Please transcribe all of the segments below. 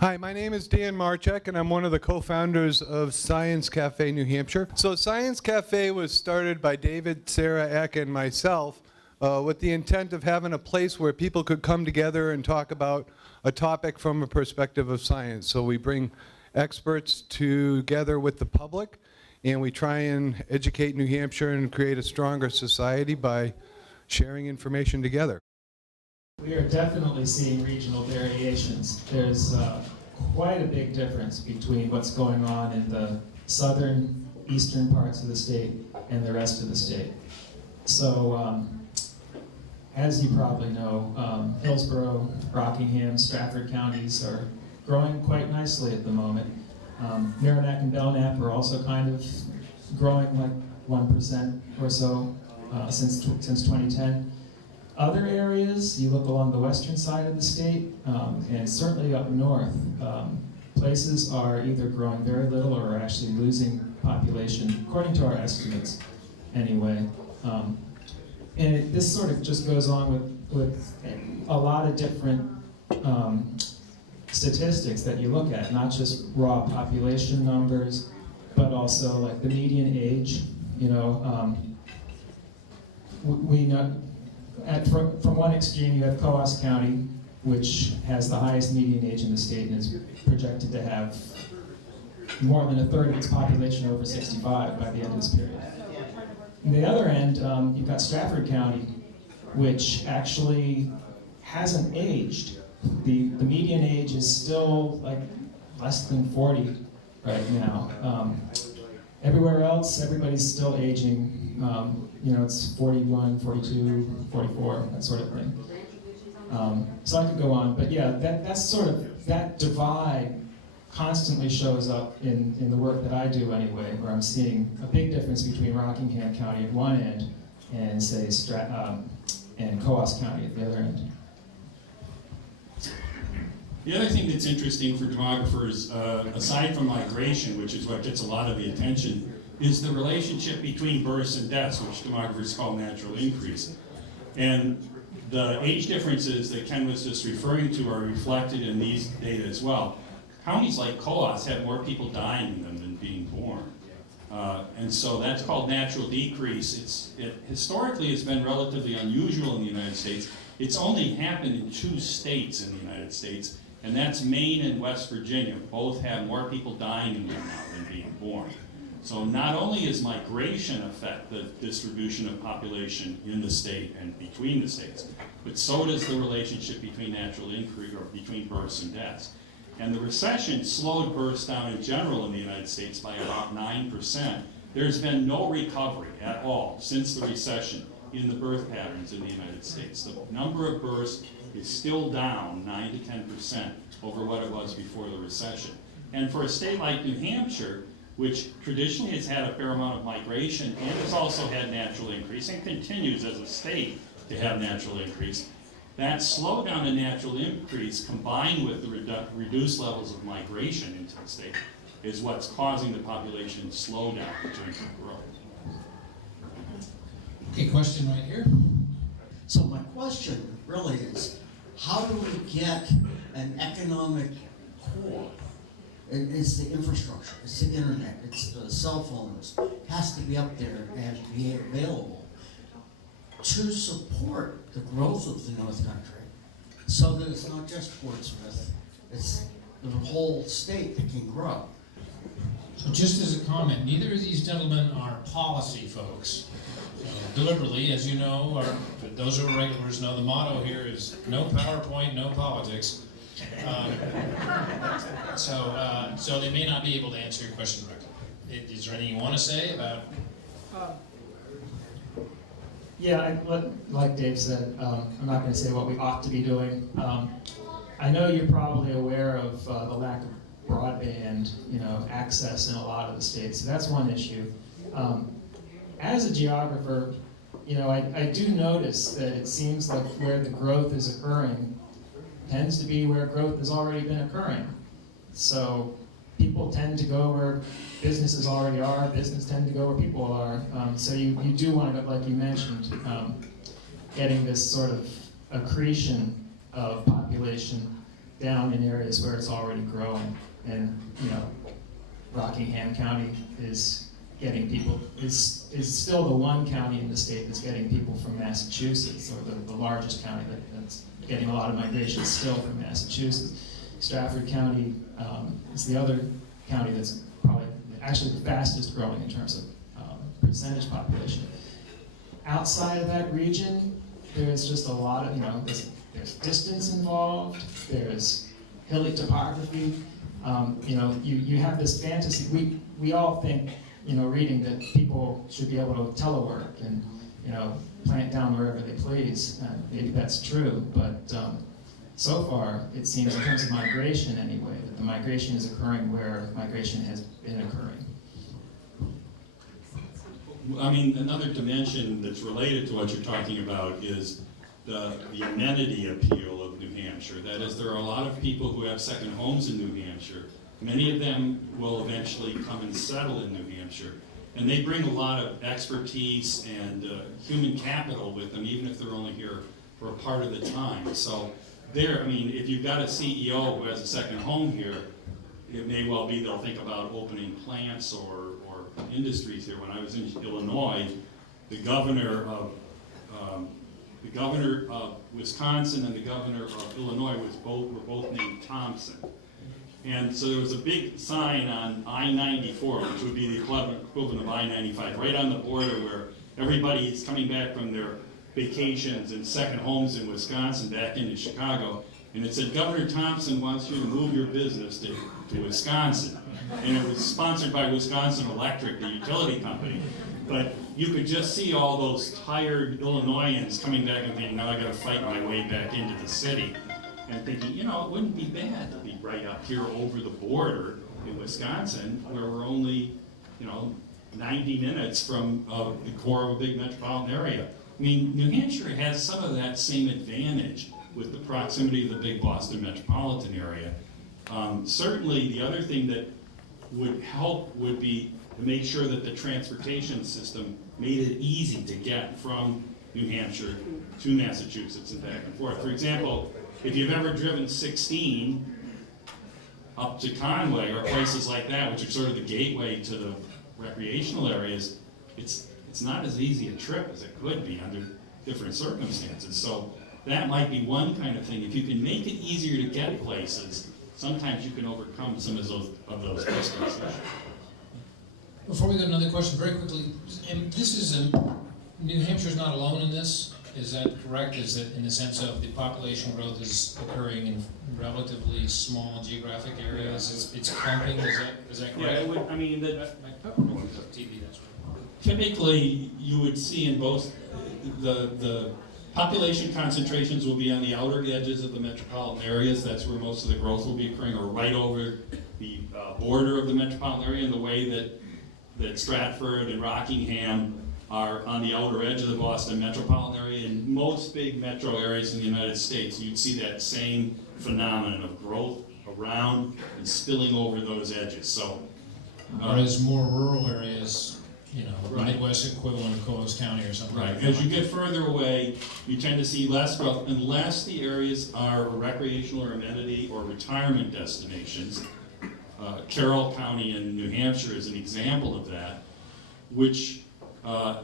Hi, my name is Dan Marchek, and I'm one of the co-founders of Science Cafe New Hampshire. So Science Cafe was started by David, Sarah Eck, and myself with the intent of having a place where people could come together and talk about a topic from a perspective of science. So we bring experts together with the public, and we try and educate New Hampshire and create a stronger society by sharing information together. We are definitely seeing regional variations. There's quite a big difference between what's going on in the southern, eastern parts of the state and the rest of the state. So, as you probably know, Hillsborough, Rockingham, Stratford counties are growing quite nicely at the moment. Merrimack and Belknap are also kind of growing like 1% or so since 2010. Other areas, you look along the western side of the state, and certainly up north, places are either growing very little or are actually losing population, according to our estimates anyway. And this sort of just goes on with a lot of different statistics that you look at, not just raw population numbers, but also like the median age. You know, we know. From one extreme, you have Coos County, which has the highest median age in the state and is projected to have more than a third of its population over 65 by the end of this period. On the other end, you've got Stratford County, which actually hasn't aged. The median age is still like less than 40 right now. Everywhere else, everybody's still aging. You know, it's 41, 42, 44, that sort of thing. So I could go on, but yeah, that's sort of, that divide constantly shows up in the work that I do anyway, where I'm seeing a big difference between Rockingham County at one end and say and Coos County at the other end. The other thing that's interesting for demographers, aside from migration, which is what gets a lot of the attention, is the relationship between births and deaths, which demographers call natural increase. And the age differences that Ken was just referring to are reflected in these data as well. Counties like Coos have more people dying in them than being born. And so that's called natural decrease. Historically, it's been relatively unusual in the United States. It's only happened in 2 states in the United States, and that's Maine and West Virginia. Both have more people dying in them now than being born. So not only does migration affect the distribution of population in the state and between the states, but so does the relationship between natural increase, or between births and deaths. And the recession slowed births down in general in the United States by about 9%. There's been no recovery at all since the recession in the birth patterns in the United States. The number of births is still down 9 to 10% over what it was before the recession. And for a state like New Hampshire, which traditionally has had a fair amount of migration and has also had natural increase and continues as a state to have natural increase, that slowdown in natural increase combined with the reduced levels of migration into the state is what's causing the population to slow down in terms of growth. Okay, question right here. So my question really is, how do we get an economic core? It's the infrastructure, it's the internet, it's the cell phones, it has to be up there and be available to support the growth of the North Country, so that it's not just Portsmouth, it's the whole state that can grow. So just as a comment, neither of these gentlemen are policy folks. Deliberately, as you know, those who are regulars know the motto here is no PowerPoint, no politics. So they may not be able to answer your question directly. Is there anything you want to say about? Yeah, like Dave said, I'm not going to say what we ought to be doing. I know you're probably aware of the lack of broadband, access in a lot of the states. So that's one issue. As a geographer, I do notice that it seems like where the growth is occurring tends to be where growth has already been occurring. So people tend to go where businesses already are, business tend to go where people are. So you do want to, like you mentioned, getting this sort of accretion of population down in areas where it's already growing. And, you know, Rockingham County is getting people, is still the one county in the state that's getting people from Massachusetts, or the largest county that's getting a lot of migration still from Massachusetts. Stratford County is the other county that's probably actually the fastest growing in terms of percentage population. Outside of that region, there's just a lot of, you know, there's distance involved, there's hilly topography. You know, you have this fantasy, we all think, you know, reading that people should be able to telework and, you know, plant down wherever they please. Maybe that's true, but so far, it seems in terms of migration anyway, that the migration is occurring where migration has been occurring. I mean, another dimension that's related to what you're talking about is the amenity appeal of New Hampshire. That is, there are a lot of people who have second homes in New Hampshire. Many of them will eventually come and settle in New Hampshire. And they bring a lot of expertise and human capital with them, even if they're only here for a part of the time. So there, I mean, if you've got a CEO who has a second home here, it may well be they'll think about opening plants or industries here. When I was in Illinois, the governor of Wisconsin and the governor of Illinois were both named Thompson. And so there was a big sign on I-94, which would be the equivalent of I-95, right on the border where everybody is coming back from their vacations and second homes in Wisconsin back into Chicago. And it said, Governor Thompson wants you to move your business to Wisconsin. And it was sponsored by Wisconsin Electric, the utility company. But you could just see all those tired Illinoisans coming back and thinking, now I gotta fight my way back into the city. And thinking, you know, it wouldn't be bad to be right up here over the border in Wisconsin, where we're only, you know, 90 minutes from the core of a big metropolitan area. I mean, New Hampshire has some of that same advantage with the proximity of the big Boston metropolitan area. Certainly, the other thing that would help would be to make sure that the transportation system made it easy to get from New Hampshire to Massachusetts and back and forth. For example, if you've ever driven 16 up to Conway or places like that, which are sort of the gateway to the recreational areas, it's not as easy a trip as it could be under different circumstances. So that might be one kind of thing. If you can make it easier to get places, sometimes you can overcome some of those distances. Before we go to another question, very quickly, and this is New Hampshire's not alone in this. Is that correct? Is it in the sense of the population growth is occurring in relatively small geographic areas? It's clumping. Is that correct? Yeah, it would, I mean, TV, that's right. typically you would see in both the population concentrations will be on the outer edges of the metropolitan areas. That's where most of the growth will be occurring, or right over the border of the metropolitan area, in the way that Stratford and Rockingham are on the outer edge of the Boston metropolitan area. In most big metro areas in the United States, you'd see that same phenomenon of growth around and spilling over those edges. So, whereas more rural areas, you know, Right. Midwest equivalent of Coles County or something right, like that. as you get further away, you tend to see less growth unless the areas are recreational or amenity or retirement destinations. Carroll County in New Hampshire is an example of that, which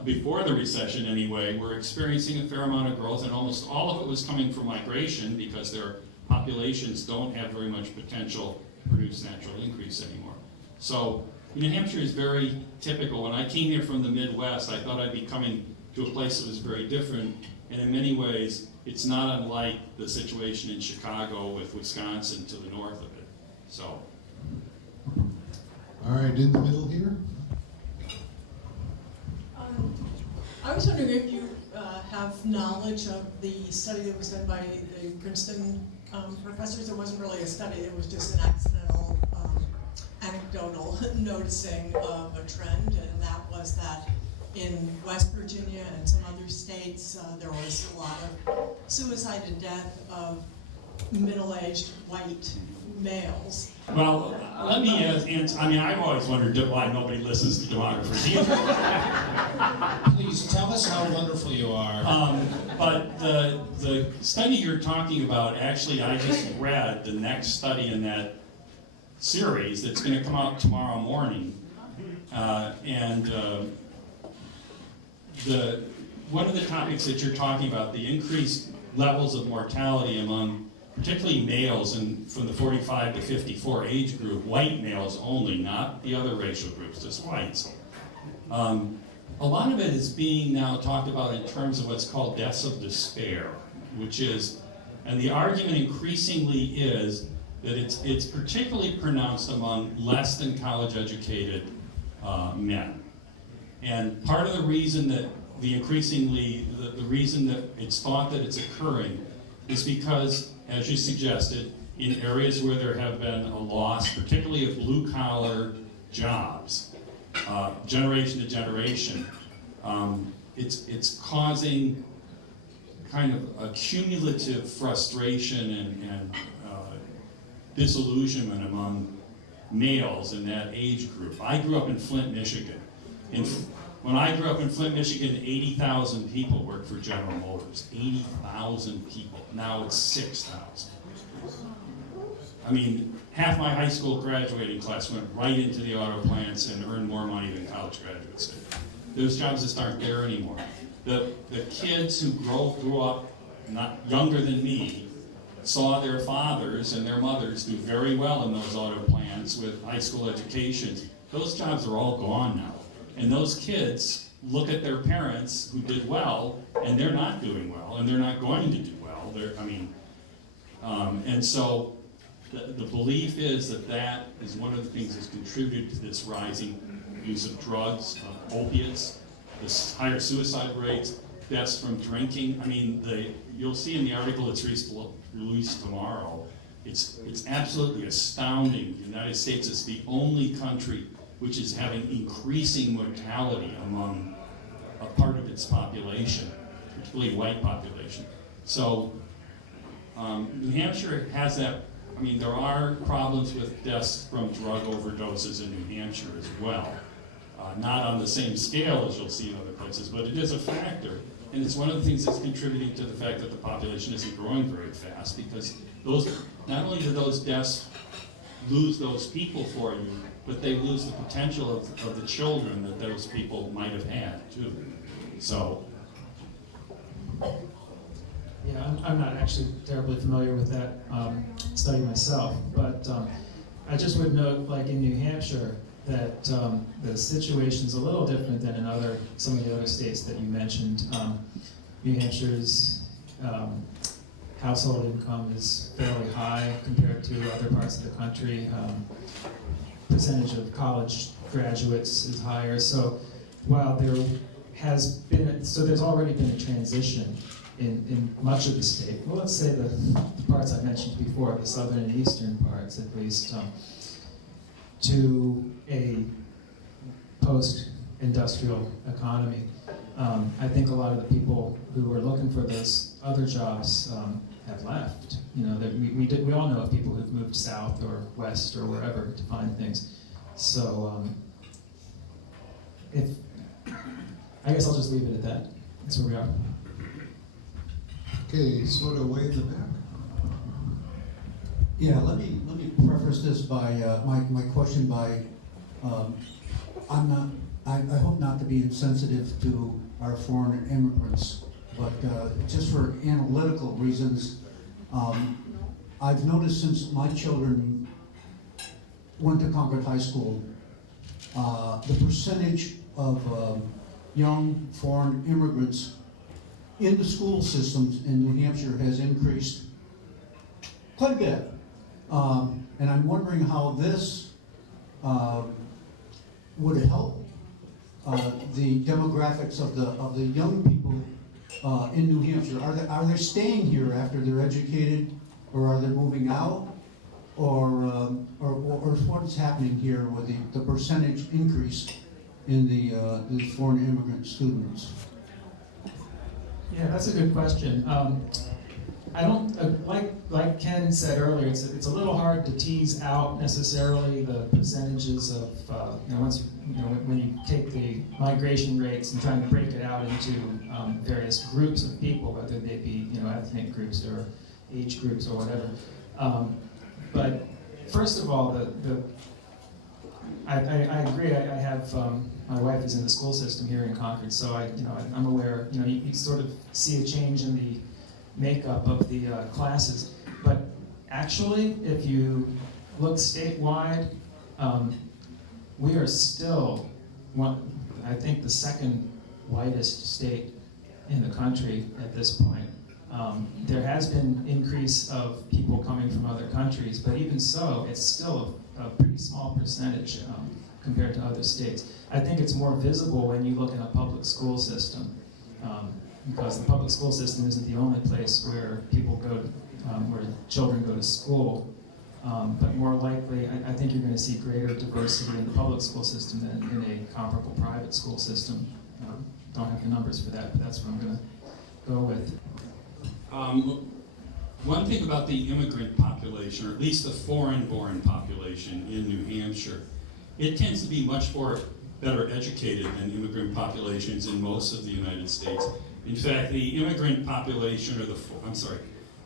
before the recession anyway, we're experiencing a fair amount of growth, and almost all of it was coming from migration because their populations don't have very much potential to produce natural increase anymore. So New Hampshire is very typical. When I came here from the Midwest, I thought I'd be coming to a place that was very different, and in many ways, it's not unlike the situation in Chicago with Wisconsin to the north of it. So. All right, in the middle here. I was wondering if you have knowledge of the study that was done by the Princeton professors. It wasn't really a study, it was just an accidental, anecdotal noticing of a trend, and that was that in West Virginia and some other states, there was a lot of suicide and death of middle-aged white males. Well, let me answer. I mean, I've always wondered why nobody listens to demographers either. Please tell us how wonderful you are. But the study you're talking about, actually, I just read the next study in that series that's going to come out tomorrow morning. One of the topics that you're talking about, the increased levels of mortality among particularly males from the 45 to 54 age group, white males only, not the other racial groups, just whites. A lot of it is being now talked about in terms of what's called deaths of despair, which is, and the argument increasingly is that it's particularly pronounced among less than college educated men. And part of the reason that the reason that it's thought that it's occurring is because, as you suggested, in areas where there have been a loss, particularly of blue-collar jobs, generation to generation, it's causing kind of a cumulative frustration and disillusionment among males in that age group. I grew up in Flint, Michigan. When I grew up in Flint, Michigan, 80,000 people worked for General Motors. 80,000 people. Now it's 6,000. I mean, half my high school graduating class went right into the auto plants and earned more money than college graduates did. Those jobs just aren't there anymore. The kids who grew up not younger than me saw their fathers and their mothers do very well in those auto plants with high school educations. Those jobs are all gone now. And those kids look at their parents who did well, and they're not doing well, and they're not going to do well. And so the belief is that is one of the things that's contributed to this rising use of drugs, opiates, this higher suicide rates, deaths from drinking. I mean, you'll see in the article that's released tomorrow, it's absolutely astounding. The United States is the only country which is having increasing mortality among a part of its population, particularly white population. So New Hampshire has that. I mean, there are problems with deaths from drug overdoses in New Hampshire as well. Not on the same scale as you'll see in other places, but it is a factor. And it's one of the things that's contributing to the fact that the population isn't growing very fast, because not only do those deaths lose those people for you, but they lose the potential of the children that those people might have had, too. So. Yeah, I'm not actually terribly familiar with that study myself, but I just would note, like in New Hampshire, that the situation's a little different than in some of the other states that you mentioned. New Hampshire's household income is fairly high compared to other parts of the country. Percentage of college graduates is higher. So while there's already been a transition in much of the state. Well, let's say the parts I mentioned before, the southern and eastern parts at least, to a post-industrial economy. I think a lot of the people who were looking for those other jobs have left. You know, that we all know of people who've moved south or west or wherever to find things. So I guess I'll just leave it at that. That's where we are. Okay, sort of way in the back. Yeah, let me preface this by my question by I hope not to be insensitive to our foreign immigrants, but just for analytical reasons, I've noticed since my children went to Concord High School, the percentage of young foreign immigrants in the school systems in New Hampshire has increased quite a bit. And I'm wondering how this would help the demographics of the young people in New Hampshire. Are they staying here after they're educated, or are they moving out, or what is happening here with the percentage increase in the foreign immigrant students? Yeah, that's a good question. I don't, like Ken said earlier, it's a little hard to tease out necessarily the percentages of, when you take the migration rates and try and break it out into various groups of people, whether they be, ethnic groups or age groups or whatever. But first of all, I agree. I have my wife is in the school system here in Concord, so I'm aware. You sort of see a change in the makeup of the classes, but actually, if you look statewide, we are still I think the second whitest state in the country at this point. There has been increase of people coming from other countries, but even so, it's still a pretty small percentage compared to other states. I think it's more visible when you look in a public school system, because the public school system isn't the only place where people go, where children go to school. But more likely, I think you're going to see greater diversity in the public school system than in a comparable private school system. Don't have the numbers for that, but that's what I'm going to go with. One thing about the immigrant population, or at least the foreign-born population in New Hampshire, it tends to be much better educated than immigrant populations in most of the United States. In fact, the immigrant population,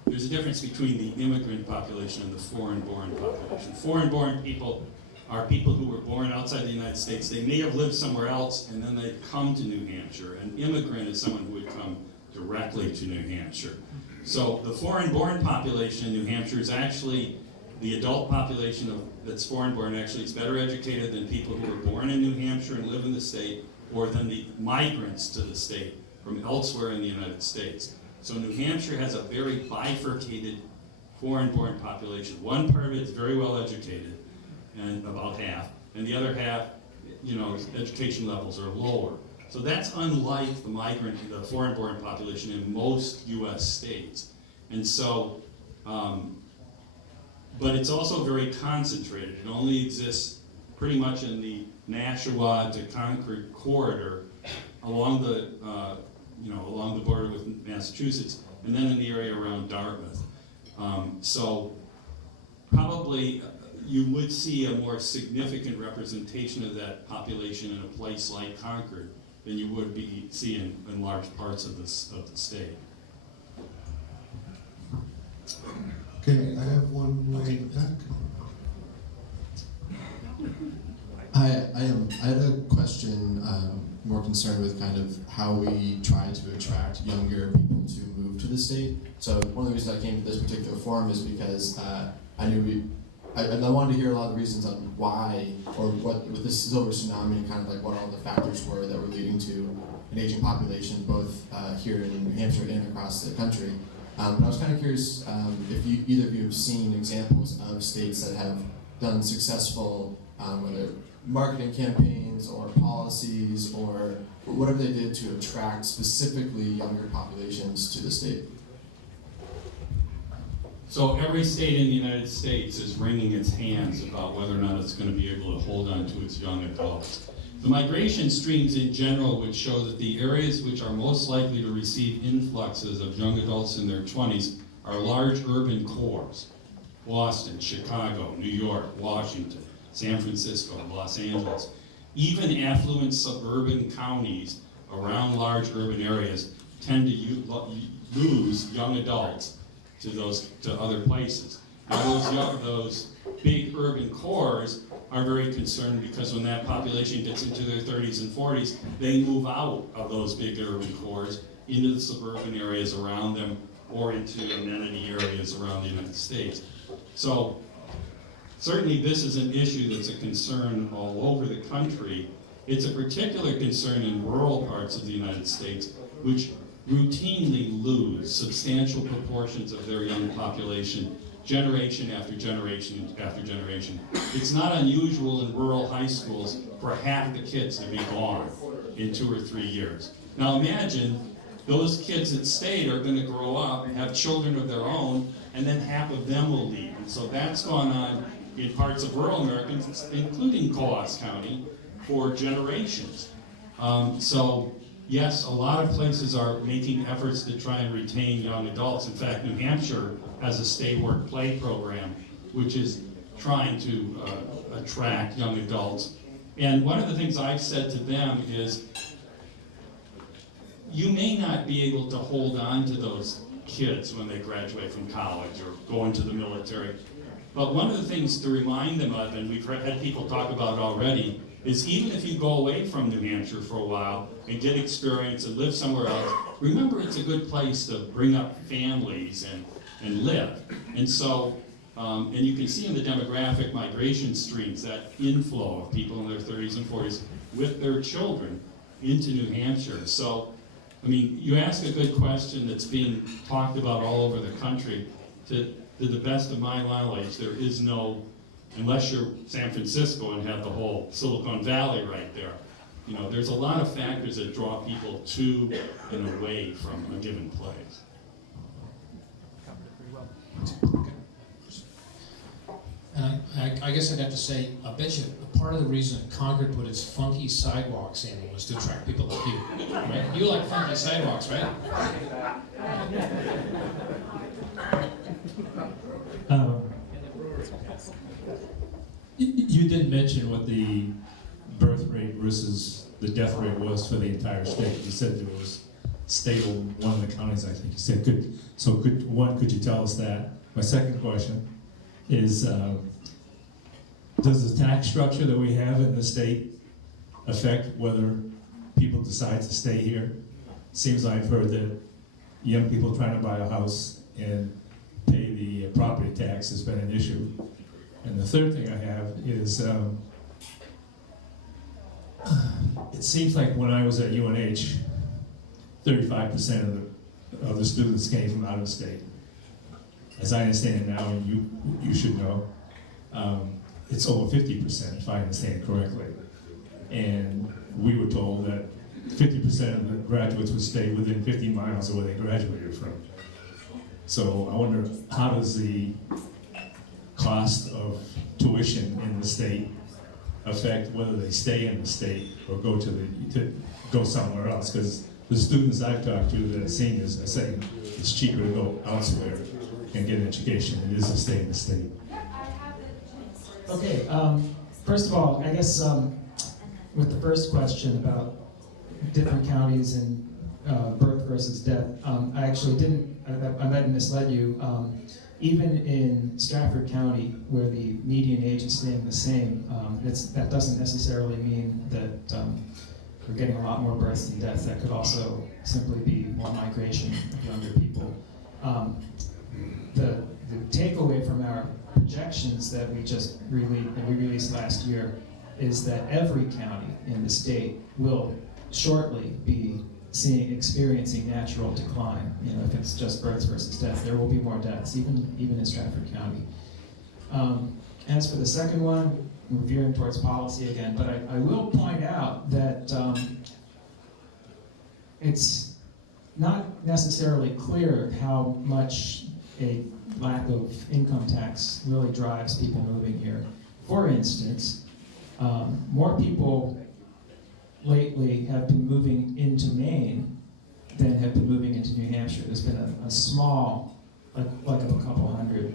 there's a difference between the immigrant population and the foreign-born population. Foreign-born people are people who were born outside the United States. They may have lived somewhere else, and then they come to New Hampshire. An immigrant is someone who would come directly to New Hampshire. So the foreign-born population in New Hampshire is actually, the adult population that's foreign-born actually is better educated than people who were born in New Hampshire and live in the state, or than the migrants to the state from elsewhere in the United States. So New Hampshire has a very bifurcated foreign-born population. One part of it is very well educated, and about half, and the other half, education levels are lower. So that's unlike the foreign-born population in most U.S. states. And so, but it's also very concentrated. It only exists pretty much in the Nashua to Concord corridor along the, along the border with Massachusetts, and then in the area around Dartmouth. So probably you would see a more significant representation of that population in a place like Concord than you would be seeing in large parts of the state. Okay, I have one way in the back. Hi, I had a question more concerned with kind of how we try to attract younger people to move to the state. So one of the reasons I came to this particular forum is because I knew I wanted to hear a lot of reasons on why, or what with this silver tsunami, and kind of like what all the factors were that were leading to an aging population, both here in New Hampshire and across the country. But I was kind of curious if either of you have seen examples of states that have done successful, whether marketing campaigns or policies or whatever they did to attract specifically younger populations to the state. So every state in the United States is wringing its hands about whether or not it's going to be able to hold on to its young adults. The migration streams in general would show that the areas which are most likely to receive influxes of young adults in their 20s are large urban cores. Boston, Chicago, New York, Washington, San Francisco, Los Angeles. Even affluent suburban counties around large urban areas tend to lose young adults to other places. Now those big urban cores are very concerned because when that population gets into their 30s and 40s, they move out of those big urban cores into the suburban areas around them or into amenity areas around the United States. So certainly this is an issue that's a concern all over the country. It's a particular concern in rural parts of the United States, which routinely lose substantial proportions of their young population generation after generation after generation. It's not unusual in rural high schools for half the kids to be gone in 2 or 3 years. Now imagine those kids that stayed are going to grow up and have children of their own, and then half of them will leave. And so that's gone on in parts of rural America, including Coos County, for generations. So yes, a lot of places are making efforts to try and retain young adults. In fact, New Hampshire has a stay, work, play program, which is trying to attract young adults. And one of the things I've said to them is, you may not be able to hold on to those kids when they graduate from college or go into the military. But one of the things to remind them of, and we've had people talk about it already, is even if you go away from New Hampshire for a while and get experience and live somewhere else, remember it's a good place to bring up families and live. And so, and you can see in the demographic migration streams that inflow of people in their 30s and 40s with their children into New Hampshire. So, I mean, you ask a good question that's being talked about all over the country. To the best of my knowledge, there is no, unless you're San Francisco and have the whole Silicon Valley right there, you know, there's a lot of factors that draw people to and away from a given place. And I guess I'd have to say, I bet you part of the reason Concord put its funky sidewalks in was to attract people like you, right? You like funky sidewalks, right? You did mention what the birth rate versus the death rate was for the entire state. You said it was stable in one of the counties, I think you said. Could you tell us that? My second question is, does the tax structure that we have in the state affect whether people decide to stay here? Seems I've heard that young people trying to buy a house and pay the property tax has been an issue. And the third thing I have is, it seems like when I was at UNH, 35% of the students came from out of state. As I understand it now, and you should know, it's over 50%, if I understand correctly. And we were told that 50% of the graduates would stay within 50 miles of where they graduated from. So I wonder, how does the cost of tuition in the state affect whether they stay in the state or go to go somewhere else? Because the students I've talked to that are seniors are saying it's cheaper to go elsewhere and get an education than it is to stay in the state. Okay, first of all, I guess with the first question about different counties and birth versus death, I actually didn't, I might have misled you. Even in Stratford County, where the median age is staying the same, that doesn't necessarily mean that we're getting a lot more births than deaths. That could also simply be more migration of younger people. The takeaway from our projections that we released last year is that every county in the state will shortly be experiencing natural decline. You know, if it's just births versus deaths, there will be more deaths, even in Stratford County. As for the second one, we're veering towards policy again, but I will point out that it's not necessarily clear how much a lack of income tax really drives people moving here. For instance, more people lately have been moving into Maine than have been moving into New Hampshire. There's been a small, like of a couple hundred,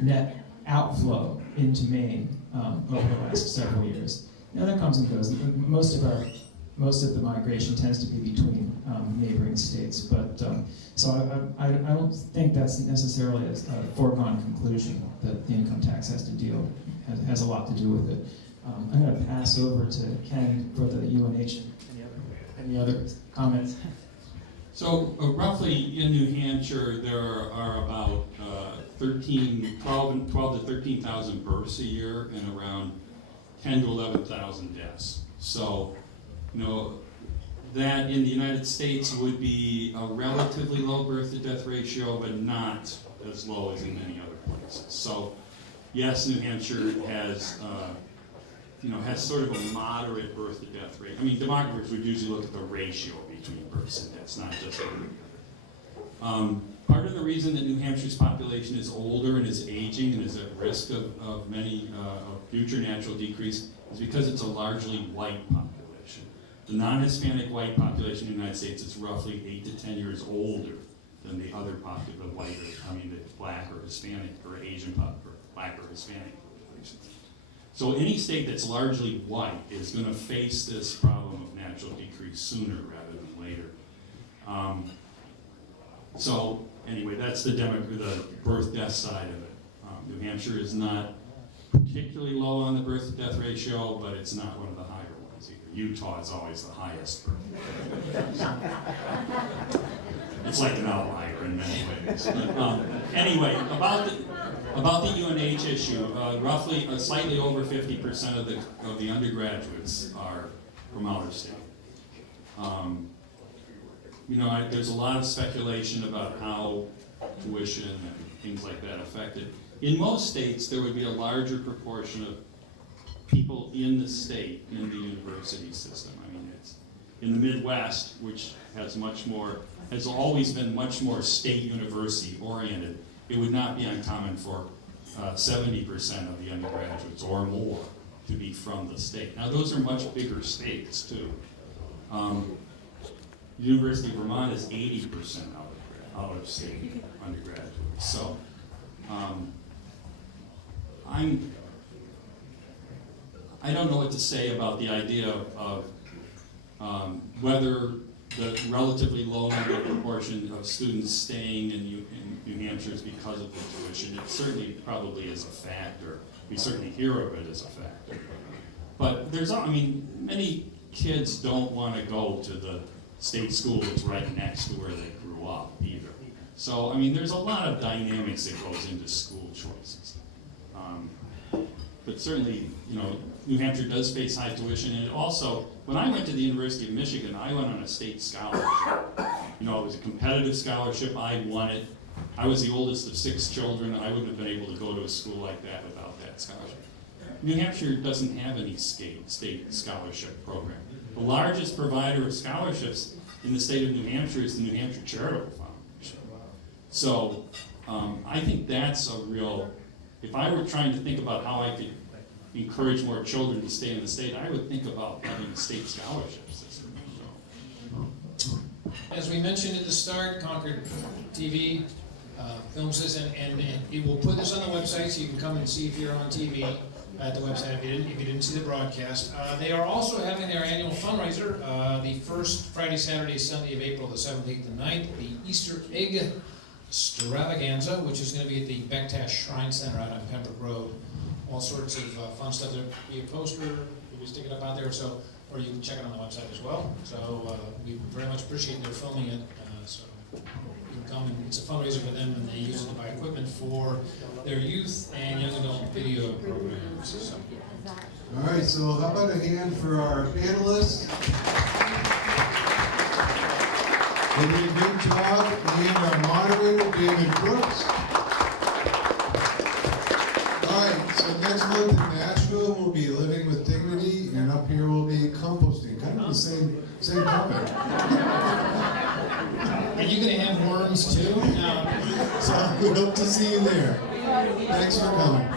net outflow into Maine over the last several years. Now that comes and goes. Most of the migration tends to be between neighboring states, but so I don't think that's necessarily a foregone conclusion that the income tax has a lot to do with it. I'm going to pass over to Ken for the UNH. Any other comments? So roughly in New Hampshire, there are about 12 to 13,000 births a year and around 10 to 11,000 deaths. So, you know, that in the United States would be a relatively low birth to death ratio, but not as low as in many other places. So, yes, New Hampshire has sort of a moderate birth to death rate. I mean, demographers would usually look at the ratio between births and deaths, not just the rate. Part of the reason that New Hampshire's population is older and is aging and is at risk of many future natural decrease is because it's a largely white population. The non-Hispanic white population in the United States is roughly 8 to 10 years older than the other the black or Hispanic or Asian or black or Hispanic populations. So any state that's largely white is going to face this problem of natural decrease sooner rather than later. So anyway, that's the birth-death side of it. New Hampshire is not particularly low on the birth-to-death ratio, but it's not one of the higher ones either. Utah is always the highest birth-to-death. It's like an outlier in many ways. But, anyway, about the UNH issue, roughly, slightly over 50% of the undergraduates are from out of state. There's a lot of speculation about how tuition and things like that affected. In most states, there would be a larger proportion of people in the state in the university system. I mean, it's in the Midwest, which has always been much more state university oriented. It would not be uncommon for 70% of the undergraduates or more to be from the state. Now, those are much bigger states too. University of Vermont is 80% out of state undergraduates. So I don't know what to say about the idea of whether the relatively low number proportion of students staying in New Hampshire is because of the tuition. It certainly probably is a factor. We certainly hear of it as a factor. But many kids don't want to go to the state school that's right next to where they grew up either. So, there's a lot of dynamics that goes into school choices. But certainly, New Hampshire does face high tuition, and it also, when I went to the University of Michigan, I went on a state scholarship. It was a competitive scholarship. I won it. I was the oldest of 6 children. I wouldn't have been able to go to a school like that without that scholarship. New Hampshire doesn't have any state scholarship program. The largest provider of scholarships in the state of New Hampshire is the New Hampshire Charitable Foundation. So I think that's a real, if I were trying to think about how I could encourage more children to stay in the state, I would think about having a state scholarship system. As we mentioned at the start, Concord TV films this, and it will put this on the website so you can come and see if you're on TV at the website if you didn't see the broadcast. They are also having their annual fundraiser the first Friday, Saturday, Sunday of April, the 7th, 8th, and 9th, the Easter Egg Extravaganza, which is going to be at the Bektash Shrine Center out on Pembroke Road. All sorts of fun stuff. There'll be a poster, we'll stick it up out there, or you can check it on the website as well. So we very much appreciate their filming it. So you can come, and it's a fundraiser for them, and they use it to buy equipment for their youth and young adult video programs. So. All right, so how about a hand for our panelists? They did a good job, and our moderator, David Brooks. All right, so next month in Nashville, we'll be living with dignity, and up here we'll be composting. Kind of the same topic. Are you going to have worms too? No. So we hope to see you there. Thanks for coming.